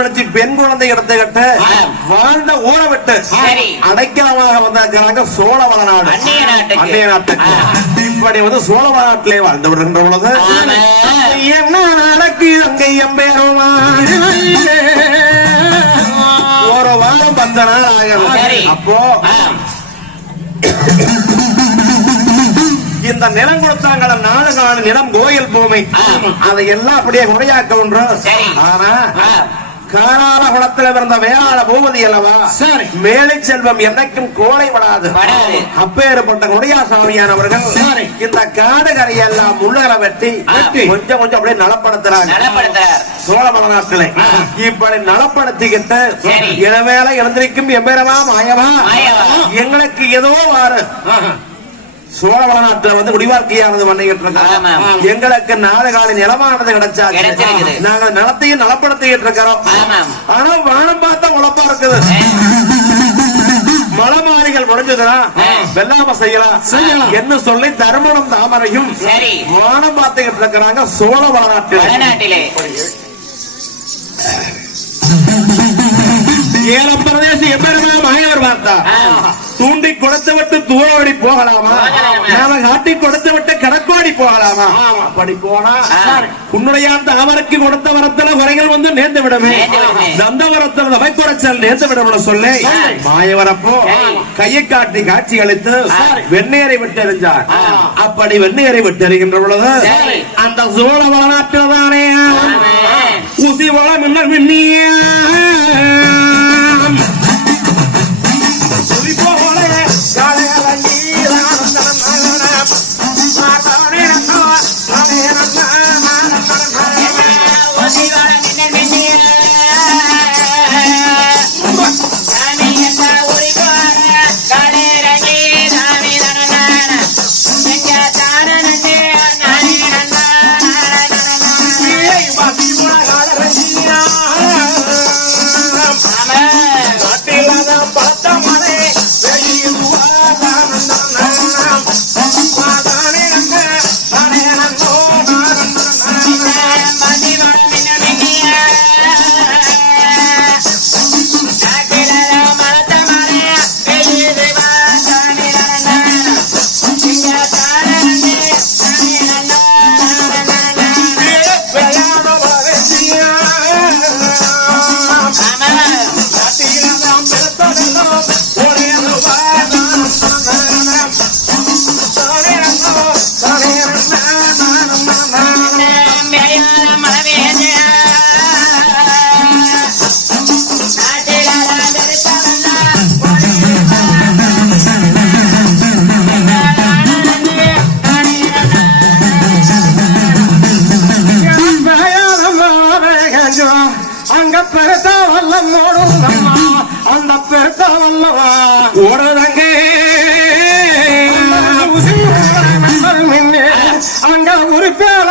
பெண் குழந்தை எடுத்துக்கிட்டு ஆ. வாழ்ந்த ஊரை விட்டு. அடைக்கலமாக வந்திருக்கிறாங்க சோழவள நாடு அந்நிய நாட்டுக்கு. அந்நிய நாட்டுக்கு ஆ. இப்படி வந்து சோழவள நாட்டிலே வாழ்ந்து வருகின்ற பொழுது. என்ன நடக்கு அங்கே எம்பேருமா ஒரு வாரம் பத்து நாள் சரி. அப்போ இந்த நிலம் கொடுத்தாங்கள நாலு நாலு நிலம் கோயில் பூமி ஆமா. அதையெல்லாம் அப்படியே முறையாக்க ஒன்று. ஆனா காராள குளத்துல பிறந்த வேளாள பூமதி அல்லவா சரி. மேலை செல்வம் என்னைக்கும் கோலை படாது. அப்பேற்பட்ட குடையா சாமியானவர்கள். இந்த காடு கரையெல்லாம் முள்ளுகளை வெட்டி. கொஞ்சம் கொஞ்சம் அப்படியே நலப்படுத்துறாங்க சோழ மலநாட்டிலே இப்படி நலப்படுத்திக்கிட்டு. இளவேளை எழுந்திருக்கும் எம்பேரமா மாயவா. எங்களுக்கு ஏதோ வாரு சோழ வளநாட்டுல வந்து குடிவாழ்க்கையானது பண்ணிக்கிட்டு எங்களுக்கு நாலு கால நிலமானது கிடைச்சிருக்குது. நாங்க நிலத்தையும் நலப்படுத்திக்கிட்டு இருக்கிறோம். ஆனா வானம் பார்த்தா உழப்பா இருக்குது. மலை மாளிகள் முடிஞ்சதுன்னா ஆ. வெள்ளாம செய்யலாம். என்ன சொல்லி தர்மனும் தாமரையும் வானம் பார்த்துக்கிட்டு இருக்கிறாங்க சோழ வளநாட்டில் ஏலம் பிரதேசம் எப்பெருமே மாயவர் பார்த்தா. தூண்டி கொடுத்து விட்டு தூரோடி போகலாமா. நாம காட்டி கொடுத்து விட்டு கடக்கோடி போகலாமா. அப்படி போனா. உன்னுடைய அந்த அவருக்கு கொடுத்த வரத்துல குறைகள் வந்து நேர்ந்து விடுமே. நந்த வரத்துல நபை குறைச்சல் நேர்ந்து விடணும் சொல்லி சரி. மாயவரப்போ சரி. கையை காட்டி காட்சி அளித்து சரி. வெண்ணேரை விட்டு எறிஞ்சார் ஆ. அப்படி வெண்ணேரை விட்டு எறிகின்ற பொழுது. அந்த சோழ வரலாற்றில் தானே ஆமா. ஊசி வள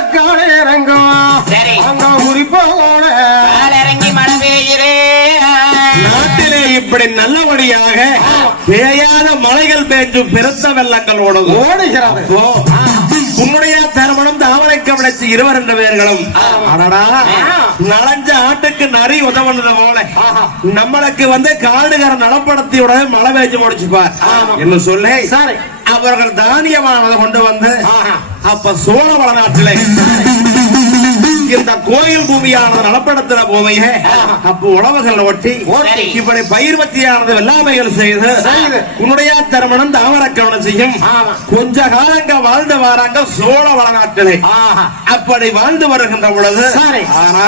உரிப்பேல காலை இறங்கும். அங்க உரிப்போட மழை பெய்யுதே நாட்டிலே இப்படி நல்லபடியாக பேயாத மலைகள் பேஞ்சும் பெருத்த வெள்ளங்கள் ஓடுது. ஓடுகிறது. ஓ, உன்னுடைய திருமணம் தாமரை கவனிச்சு இருவர் என்ற பெயர்களும் அடடா நலஞ்ச ஆட்டுக்கு நரி உதவுனது போல நம்மளுக்கு வந்து காடுகார நலப்படுத்தி உடனே மழை பேஞ்சு முடிச்சுப்பார். என்ன சொல்லி? சரி. அவர்கள் தானியமானதை கொண்டு வந்து. அப்ப சோழ வளநாட்டிலே இந்த கோயில் பூமியானது நலப்படுத்தின பூமியை அப்ப உழவுகள் ஒட்டி. இப்படி பயிர் வத்தியானது வெள்ளாமைகள் செய்து. உன்னுடைய திருமணம் தாமர கவனம் செய்யும். கொஞ்ச காலங்க வாழ்ந்து வராங்க சோழ வளநாட்டிலே. அப்படி வாழ்ந்து வருகின்ற பொழுது. ஆனா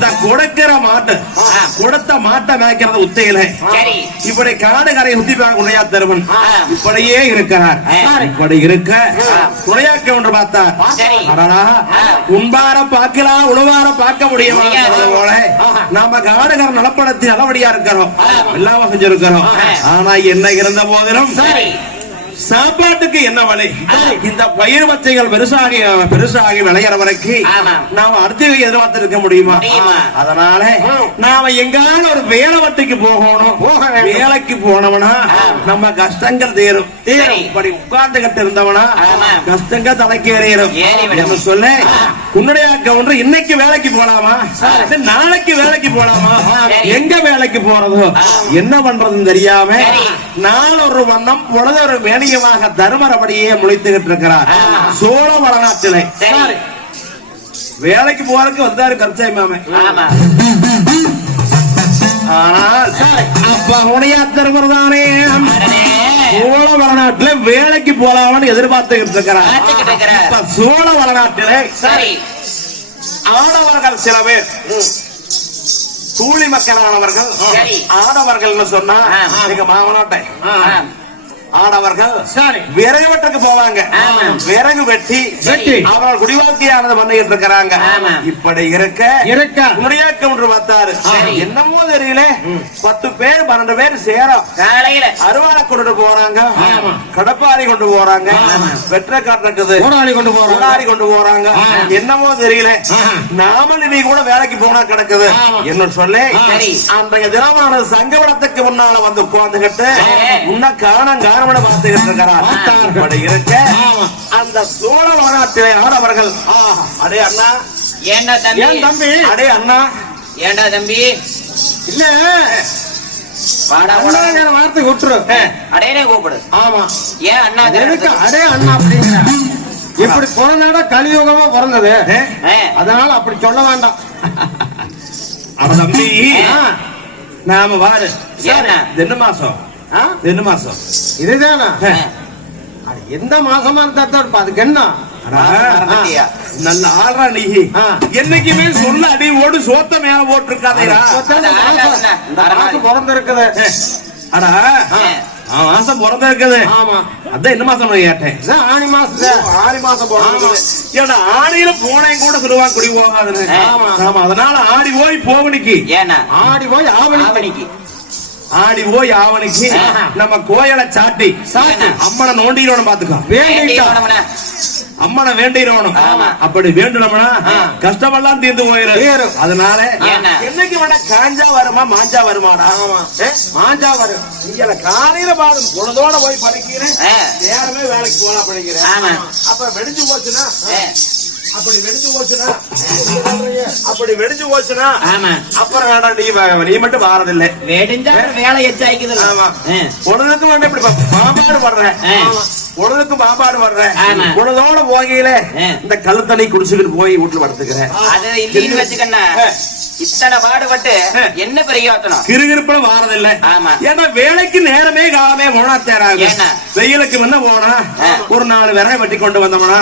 இந்த கொடுக்கிற மாட்டு. கொடுத்த மாட்டை மேய்க்கிறது உத்தையில. சரி. இப்படி காடு கரை சுத்தி உடையா தருவன். இப்படியே இருக்கிறார். இப்படி இருக்க உடையாக்க ஒன்று பார்த்தார். சரி. அடடா, ஆ. உண்பார பார்க்கலாம் உழுவார பார்க்க முடியுமா? போல. நாம காடுகர் நலப்படத்தி நல்லபடியா இருக்கிறோம். எல்லாம் செஞ்சிருக்கிறோம். ஆனா என்ன இருந்த போதிலும் சரி. சாப்பாட்டுக்கு என்ன வழி? இந்த பயிர் வச்சைகள் பெருசாகி பெருசாகி விளையிற வரைக்கும் ஆமா. நாம அடுத்து எதிர்பார்த்து இருக்க முடியுமா? அதனால நாம எங்கான ஒரு வேலை வட்டிக்கு போகணும். வேலைக்கு போனவனா நம்ம கஷ்டங்கள் தீரும். சரி. இப்படி உட்கார்ந்துகிட்டு இருந்தவனா. கஷ்டங்கள் தலைக்கு ஏறிடும் சொல்ல. உன்னுடைய கவுண்டர் இன்னைக்கு வேலைக்கு போலாமா? நாளைக்கு வேலைக்கு போலாமா. எங்க வேலைக்கு போறதோ? என்ன பண்றதுன்னு தெரியாம. நாள் ஒரு வண்ணம் பொழுது ஒரு மேனியமாக தருமரபடியே முளைத்துக்கிட்டு இருக்கிறார் சோழ வளநாட்டிலே சரி. வேலைக்கு போறதுக்கு வந்தாரு கருச்சாய் மாமன் ஆனால் அப்ப உடையா தருமர் தானே. சோழ வளநாட்டுல வேலைக்கு போலாம்னு எதிர்பார்த்துக்கிட்டு இருக்கிறார் சோழ வளநாட்டிலே ஆடவர்கள் சில பேர். கூலி மக்களானவர்கள் சரி. ஆடவர்கள்னு சொன்னா. எங்க மாமனாட்டை ஆ. ஆடவர்கள் சரி விறகு வெட்டுக்கு போவாங்க. விறகு வெட்டி வெட்டி. அவர்கள் குடிவாக்கியானது பண்ணிட்டு இருக்கிறாங்க. இப்படி இருக்க இருக்க முடியாக்கம் ஒன்று பார்த்தாரு. என்னமோ தெரியல பத்து பேர் பன்னெண்டு பேர் சேரும் அருவாளை கொண்டு போறாங்க. கடப்பாரி கொண்டு போறாங்க வெற்ற காட்டுறது கொண்டு போறாங்க கொண்டு போறாங்க என்னமோ தெரியல ஆஹா. நாம நீ கூட வேலைக்கு போனா கிடக்குது. என்ன சொல்லி. அன்றைய தினமானது சங்கவனத்துக்கு முன்னால வந்து உட்கார்ந்துகிட்டு. உன்ன காரணம் காரணம் பார்த்துக்கிட்டு இருக்க. அந்த சோழ வரலாற்றிலே ஆடவர்கள். அடே அண்ணா. ஏண்டா தம்பி? ஏன் தம்பி? அடே அண்ணா. ஏண்டா தம்பி? இல்ல. வார்த்தை விட்டுரு. அடையனே கூப்பிடு. ஆமா. ஏன் அண்ணா எதுக்கு அடே அண்ணா அப்படிங்கிற? இப்படி பிறந்தாடா கலியுகமா பிறந்தது. அதனால அப்படி சொல்ல வேண்டாம். அவ தம்பி. நாம வாரு? என்ன மாசம்? ஆ? என்ன மாசம். இதுதானா? ஆ. அட, எந்த மாசமா இருந்தா தான் இருப்பா, அதுக்கு என்ன? நல்ல ஆள்றா நீ. என்னைக்குமே சொல்ல அடி ஓடு சோத்த மேல அது மாசம் மாசம் பிறந்திருக்குது. அடா மாசம் பிறந்த இருக்குது ஆமா. அதான் என்ன மாசம் நான் கேட்டேன். ஆனி மாசத்துல ஆடி மாசம் ஏன்னா ஆடியில போனேன் கூட சொல்லுவான் குடி போகாதுன்னு. ஆமா. ஆமா அதனால ஆடி போய் போவனிக்கு ஏன்னா? ஆடி போய் ஆவணி ஆவணிக்கு. ஆடி போய் ஆஹா. நம்ம கோயிலை சாட்டி. அம்மனை நோண்டிடணும் பாத்துக்கோ. அம்மனை வேண்டிடணும். அப்படி வேண்டணும்னா கஷ்டமெல்லாம் தீர்ந்து தீரும். அதனால? என்னைக்கு வேணா காஞ்சா வருமா மாஞ்சா வருமாடா? மாஞ்சா வரும் நீங்க காலையில பாருங்க பொழுதோட போய் படிக்கிறேன். நேரமே வேலைக்கு போலாம் படிக்கிறேன். அப்ப வெடிஞ்சு போச்சுன்னா. அப்படி வெடிஞ்சு போச்சுன்னா? அப்படி வெடிஞ்சு போச்சுன்னா? ஆமா. அப்புறம் வேண்டாம் நீ நீ மட்டும் வாரதில்லை. வெடிஞ்சா வேலை எச்சாய்க்குது ஆமா. பொழுதுக்கு வந்து இப்படி பாம்பாடு வர்றேன். பொழுதுக்கு பாம்பாடு வர்றேன். பொழுதோட போகையில. இந்த தண்ணி குடிச்சுக்கிட்டு போய் வீட்டுல படுத்துக்கிறேன். அது இல்லைன்னு வச்சுக்கண்ணா. ஆ. இத்தனை பாடுபட்டு. என்ன பிரயோஜனம் கிருகிருப்புல வாரதில்லை. ஆமா. ஏன்னா வேலைக்கு நேரமே காலமே போனா ஏன்னா? வெயிலுக்கு முன்ன போனா. ஒரு நாலு விறகு வெட்டி கொண்டு வந்தோம்னா.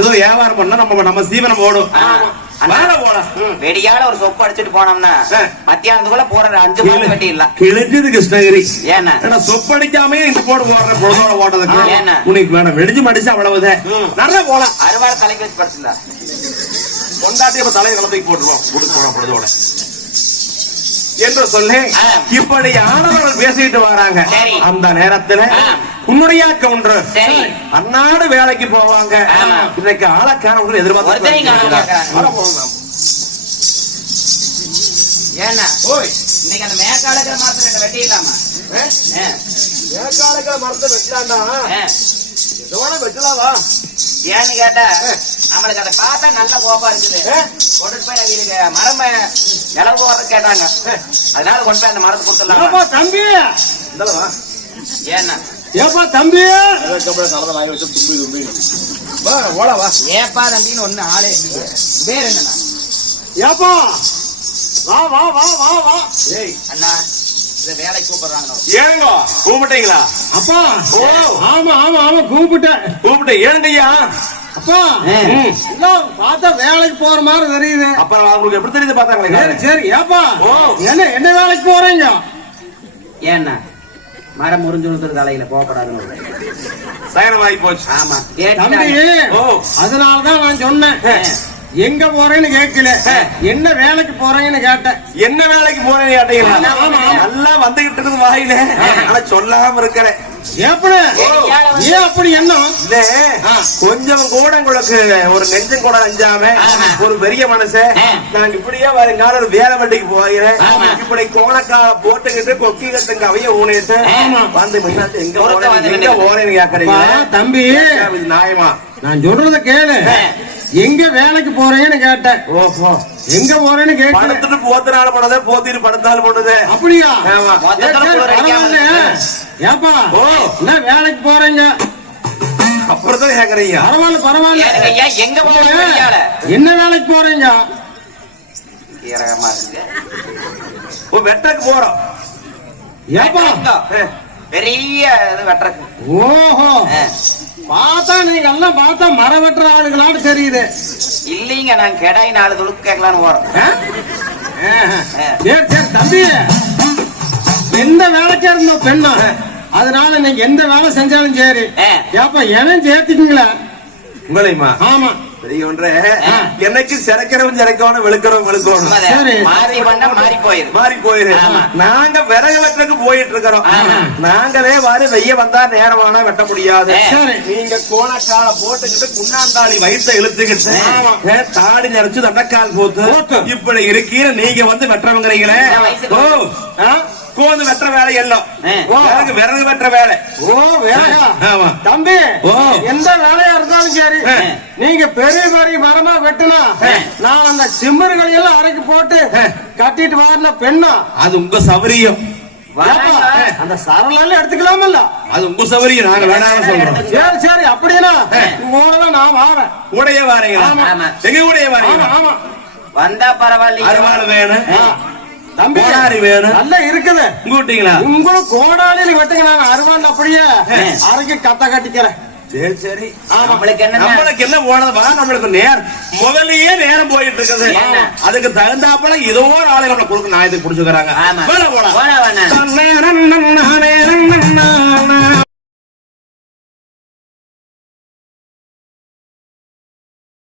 ஏதோ வியாபாரம் பண்ணா நம்ம நம்ம சீவனம் ஓடும் வெடியால ஒரு சொப்பு அடிச்சிட்டு போனோம்னா. மத்தியானத்துக்குள்ள போற அஞ்சு மாதம் வெட்டிடலாம். கிழிஞ்சது கிருஷ்ணகிரி. ஏன்னா. ஏன்னா சொப்படிக்காமே இந்த போடு போடுற பொழுதோட ஓட்டதுக்கு ஏன்னா? உனக்கு வேணும். வெடிச்சு மடிச்சு அவ்வளவுதான். நிறைய போலாம். அறுவாள் தலைக்கு வச்சு படுத்துல கொண்டாட்டி இப்ப தலையை கலத்துக்கு போட்டுருவோம். போன பொழுதோட. என்று சொல்லி. இப்படி ஆடவர்கள் பேசிட்டு வராங்க. அந்த நேரத்துல. உன்னுடைய கவுண்டர் அன்னாடு வேலைக்கு போவாங்க. இன்னைக்கு ஆளக்காரவர்கள் எதிர்பார்த்து. ஏன்னா ஓய் இன்னைக்கு அந்த மேக்காளுக்கிற மாசம் ரெண்டு. ஏற்காலத்துல மரத்தை வெட்டலாண்டா ஆ. எதோட வெட்டலாவா ஏன்னு கேட்டா நம்மளுக்கு அதை பார்த்தா நல்ல கோபா இருக்குது. கொண்டுட்டு போய் அவங்களுக்கு மரம் இளவு போறது கேட்டாங்க. அதனால கொண்டு போய் அந்த மரத்தை கொடுத்துடலாம்? ஏப்பா தம்பி! ஏன்னா? ஏப்பா தம்பி! வா ஓட வா. ஏப்பா தம்பின்னு ஒண்ணு ஆளே. பேர் என்னண்ணா? ஏப்பா! வா வா வா வா வா. ஏய் அண்ணா. வேலைக்கு கூப்பிடுறாங்க ஏனுங்க கூப்பிட்டீங்களா? அப்பா ஓ. ஆமா ஆமா ஆமா கூப்பிட்டேன். கூப்பிட்டு ஏனுங்கய்யா அப்பா பார்த்தா வேலைக்கு போற மாதிரி தெரியுது. அப்புறம் அவங்களுக்கு எப்படி தெரியுது சரி பார்த்தாங்களே சரி ஏப்பா. ஓ. என்ன என்ன வேலைக்கு போறீங்க? ஏன்னா மரம் முறிஞ்சு விழுந்துரு தலையில போகப்படாதுன்னு சயனம் ஆகி போச்சு. ஆமா. அதனாலதான் நான் சொன்னேன். எங்க போறேன்னு கேட்கல. என்ன வேலைக்கு போறீங்கன்னு கேட்டேன் என்ன வேலைக்கு போறேன்னு கேட்டீங்களா. நல்லா வந்துகிட்டு இருக்குது வாயில ஆனா சொல்லாம இருக்கிறேன் அப்படி என்ன கொஞ்சம் கூட உங்களுக்கு ஒரு நெஞ்சம் கூட அஞ்சாம. ஒரு பெரிய மனுஷன் ஆ. நான் இப்படியே வருங்கால ஒரு வேலை வண்டிக்கு போகிறேன் ஆமா. இப்படி கோணக்கா போட்டுக்கிட்டு கொக்கி கட்டுங்க அவைய ஊனேட்டு. வந்து எங்க எங்க. போறேன்னு கேக்குறீங்க தம்பி நியாயமா நான் சொல்றத கேளு. எங்க வேலைக்கு போறேன்னு கேட்டேன். ஓஹோ. எங்க போறேன்னு படுத்துட்டு போத்தினால போனதே போத்திட்டு படுத்தாலும் போனது. அப்படியா. ஏப்பா ஓ. என்ன வேலைக்கு போறீங்க? அப்புறம் தான் கேக்குறீங்க. பரவாயில்ல பரவாயில்ல. எங்க போறீங்க என்ன வேலைக்கு போறீங்க? ஈரகமா இருக்கு. ஓ வெட்டக்கு போறோம். ஏப்பா. பெரிய இது வெட்டுறக்கு ஓஹோ. பார்த்தா நீங்க எல்லாம் பார்த்தா மரம் வெட்டுற ஆளுகளான்னு தெரியுது. இல்லீங்க நான் கெடாய் நாலு துளுக்கு கேட்கலான்னு சரி தம்பி. எந்த வேலைக்கு இருந்தோம் பெண்ணா அதனால நீங்க எந்த வேலை செஞ்சாலும் சரி. ஏப்பா என்னையும் சேர்த்துக்கீங்களா? உங்களையுமா? ஆமா. என்னைக்கு சிறக்கிறவன் சிறக்கணும் வெளுக்கிறவன் வெளுக்கணும் சரி. மாறி பண்ணா மாறி போயிரு. மாறி போயிரு. ஆமா. நாங்க விறகு வெட்டுறதுக்கு போயிட்டு இருக்கிறோம். நாங்களே வாரு வெய்ய வந்தா நேரமானா வெட்ட முடியாது. நீங்க கோணக்கால போட்டுக்கிட்டு குன்னாந்தாளி வயிற்ற இழுத்துக்கிட்டு தாடி நிறைச்சு தண்டக்கால் போத்து. இப்படி இருக்கீர நீங்க வந்து ஓ. ஆ? கோந்து வெட்டுற வேலை எல்லாம். விறகு விறகு வெட்டுற வேலை. ஓ வேலையா? ஆமா. தம்பி ஓ. எந்த வேலையா இருந்தாலும் சரி. நீங்க பெரிய பெரிய மரமா வெட்டுனா நான் அந்த சிம்மர்களை எல்லாம் அரைக்கு போட்டு. கட்டிட்டு வரல பெண்ணா? அது உங்க சௌரியம் அந்த சரளால எடுத்துக்கலாமல்ல அது உங்க சௌரியம் நாங்க வேணாம்னு சொல்றோம். சரி சரி அப்படின்னா உங்களோட நான் வாரேன். கூடைய வாரீங்களா? ஆமா. எங்க கூடைய ஆமா வாரீங்களா? ஆமா வந்தா பரவாயில்ல அருவாள் வேணும். கோடாரி வேணும். நல்லா இருக்குது. கூட்டிங்களா உங்களுக்கு கோடாலியில் வெட்டுங்க நான் அருவாள் அப்படியே அரைக்கு கத்த கட்டிக்கிறேன். சரி சரி. நம்மளுக்கு என்ன நம்மளுக்கு என்ன போனதுமா நம்மளுக்கு நேரம். முதல்லயே நேரம் போயிட்டு இருக்குது? அதுக்கு தகுந்தாப்புல ஏதோ ஒரு ஆளை நம்மள கொடுக்க நான் இதுக்கு புடிச்சுக்கிறாங்க. போலாம்.